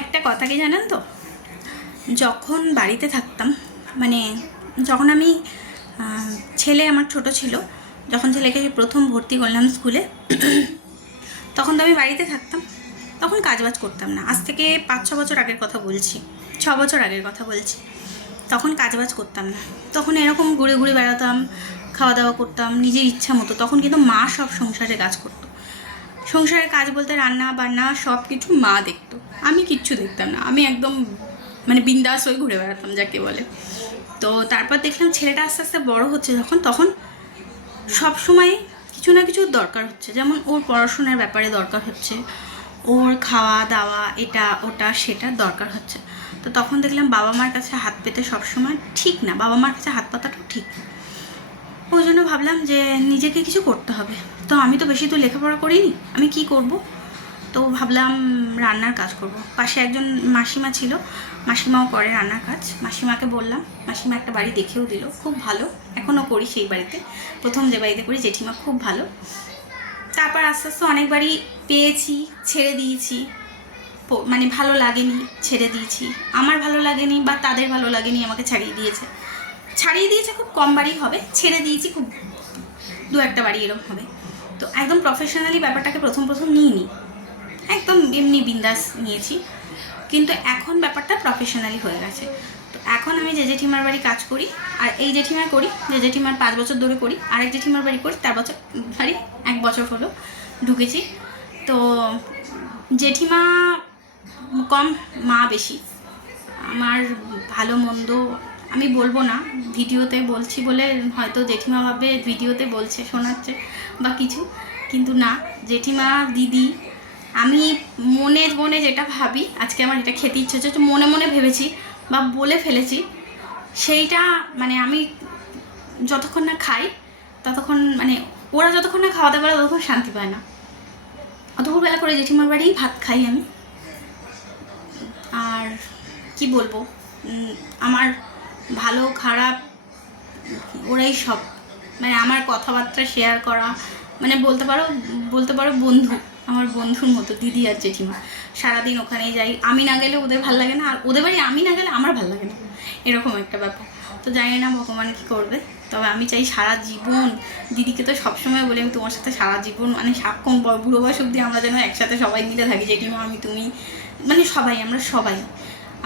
একটা কথা কি জানেন তো, যখন বাড়িতে থাকতাম, মানে যখন আমি ছেলে আমার ছোট ছিল, যখন ছেলেকে প্রথম ভর্তি করলাম স্কুলে, তখন তো আমি বাড়িতে থাকতাম, তখন কাজবাজ করতাম না। আজ থেকে 5-6 বছর আগের কথা বলছি, 6 বছর আগের কথা বলছি। তখন কাজবাজ করতাম না, তখন এরকম ঘুরে ঘুরে বেড়াতাম, খাওয়া দাওয়া করতাম নিজের ইচ্ছা মতো। তখন কিন্তু মা সব সংসারে কাজ করতো। সংসারের কাজ বলতে রান্না বান্না সব কিছু মা দেখতো, আমি কিচ্ছু দেখতাম না। আমি একদম মানে বিন্দাস হয়ে ঘুরে বেড়াতাম যাকে বলে। তো তারপর দেখলাম ছেলেটা আস্তে আস্তে বড় হচ্ছে তখন সব সময় কিছু না কিছু দরকার হচ্ছে। যেমন ওর পড়াশোনার ব্যাপারে দরকার হচ্ছে, ওর খাওয়া দাওয়া এটা ওটা সেটা দরকার হচ্ছে। তো তখন দেখলাম বাবা মার কাছে হাত পেতে সবসময় ঠিক না, বাবা মার কাছে হাত পাতাটাও ঠিক না। ওই জন্য ভাবলাম যে নিজেকে কিছু করতে হবে। তো আমি তো বেশি তো লেখাপড়া করিনি, আমি কি করব? তো ভাবলাম রান্নার কাজ করব। পাশে একজন মাসিমা ছিল, মাসিমাও করে রান্নার কাজ। মাসিমাকে বললাম, মাসিমা একটা বাড়ি দেখেও দিল, খুব ভালো। এখনও করি সেই বাড়িতে, প্রথম যে বাড়িতে করি জেঠিমা খুব ভালো। তারপর আস্তে আস্তে অনেক বাড়ি পেয়েছি, ছেড়ে দিয়েছি, মানে ভালো লাগেনি, ছেড়ে দিয়েছি। আমার ভালো লাগেনি বা তাদের ভালো লাগেনি, আমাকে ছাড়িয়ে দিয়েছে। খুব কম বাড়ি হবে, ছেড়ে দিয়েছি খুব 2-1টা বাড়ি এরকম হবে। তো একদম প্রফেশনালি ব্যাপারটাকে প্রথম নিইনি, একদম এমনি বিন্দাস নিয়েছি। কিন্তু এখন ব্যাপারটা প্রফেশনালি হয়ে গেছে। তো এখন আমি যে জেঠিমার বাড়ি কাজ করি, আর এই জেঠিমার করি, যে জেঠিমার 5 বছর ধরে করি, আরেক জেঠিমার বাড়ি করি, তার বছর 1 বছর হলো ঢুকেছি। তো জেঠিমা কম, মা বেশি। আমার ভালো মন্দ আমি বলবো না, ভিডিওতে বলছি বলে হয়তো জেঠিমা ভাবে ভিডিওতে বলছে, শোনাচ্ছে বা কিছু, কিন্তু না। জেঠিমা দিদি, আমি মনে মনে যেটা ভাবি, আজকে আমার এটা খেতে ইচ্ছে হচ্ছে, মনে মনে ভেবেছি বা বলে ফেলেছি, সেইটা মানে আমি যতক্ষণ না খাই ততক্ষণ, মানে ওরা যতক্ষণ না খাওয়া দাওয়া করে ততক্ষণ শান্তি পায় না। দুপুরবেলা করে জেঠিমার বাড়িই ভাত খাই আমি। আর কি বলবো, আমার ভালো খারাপ ওরাই সব, মানে আমার কথাবার্তা শেয়ার করা, মানে বলতে পারো বন্ধু, আমার বন্ধুর মতো দিদি আর জেঠিমা। সারাদিন ওখানেই যাই, আমি না গেলে ওদের ভালো লাগে না, আর ওদের বাড়ি আমি না গেলে আমার ভালো লাগে না, এরকম একটা ব্যাপার। তো জানি না ভগবান কী করবে, তবে আমি চাই সারা জীবন, দিদিকে তো সবসময় বলি আমি তোমার সাথে সারা জীবন, মানে সাক্ষণ বুড়ো বয়স অব্দি আমরা যেন একসাথে সবাই মিলে থাকি, জেঠিমা আমি তুমি, মানে সবাই, আমরা সবাই।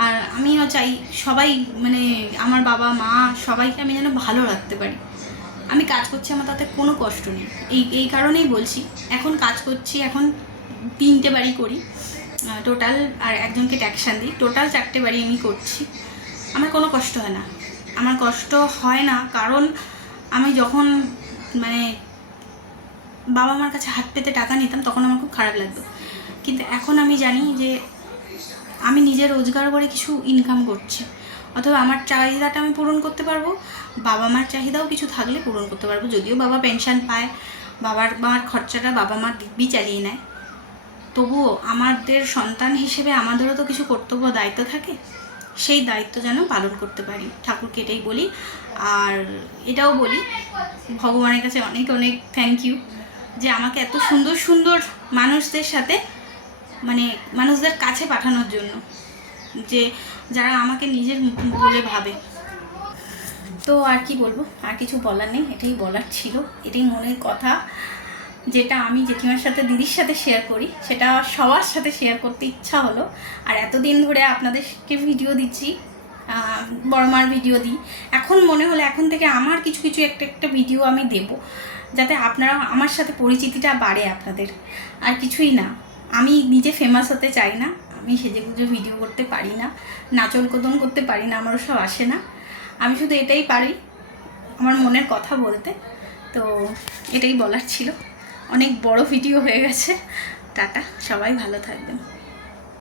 আর আমিও চাই সবাই, মানে আমার বাবা মা সবাইকে আমি যেন ভালো রাখতে পারি। আমি কাজ করছি, আমার তাতে কোনো কষ্ট নেই, এই কারণেই বলছি। এখন কাজ করছি, এখন 3টে বাড়ি করি টোটাল, আর একজনকে ট্যাক্সান দিই, টোটাল 4টে বাড়ি আমি করছি। আমার কোনো কষ্ট হয় না, আমার কষ্ট হয় না, কারণ আমি যখন মানে বাবা মার কাছে হাত পেতে টাকা নিতাম তখন আমার খুব খারাপ লাগতো। কিন্তু এখন আমি জানি যে আমি নিজে রোজগার করে কিছু ইনকাম করছি, অথবা আমার চাহিদাটা আমি পূরণ করতে পারবো, বাবা মার চাহিদাও কিছু থাকলে পূরণ করতে পারবো। যদিও বাবা পেনশন পায়, মার খরচাটা বাবা মা দিব্যি চালিয়ে নেয়, তবুও আমাদের সন্তান হিসেবে আমাদেরও তো কিছু কর্তব্য দায়িত্ব থাকে, সেই দায়িত্ব যেন পালন করতে পারি, ঠাকুরকে এটাই বলি। আর এটাও বলি ভগবানের কাছে অনেক অনেক থ্যাংক ইউ, যে আমাকে এত সুন্দর সুন্দর মানুষদের সাথে, মানে মানুষদের কাছে পাঠানোর জন্য, যে যারা আমাকে নিজের বলে ভাবে। তো আর কি বলবো, আর কিছু বলার নেই, এটাই বলার ছিল, এটাই মনের কথা, যেটা আমি জেঠিমার সাথে দিদির সাথে শেয়ার করি, সেটা সবার সাথে শেয়ার করতে ইচ্ছা হলো। আর এতদিন ধরে আপনাদেরকে ভিডিও দিচ্ছি, বড় মার ভিডিও দিই, এখন মনে হলো এখন থেকে আমার কিছু কিছু একটা ভিডিও আমি দেব, যাতে আপনারা আমার সাথে পরিচিতিটা বাড়ে আপনাদের, আর কিছুই না। আমি নিজে ফেমাস হতে চাই না, আমি সেজেগুজে ভিডিও করতে পারি না, নাচন কোদন করতে পারি না, আমার সব আসে না। আমি শুধু এটাই পারি, আমার মনের কথা বলতে। তো এটাই বলার ছিল, অনেক বড় ভিডিও হয়ে গেছে। টাটা, সবাই ভালো থাকবেন।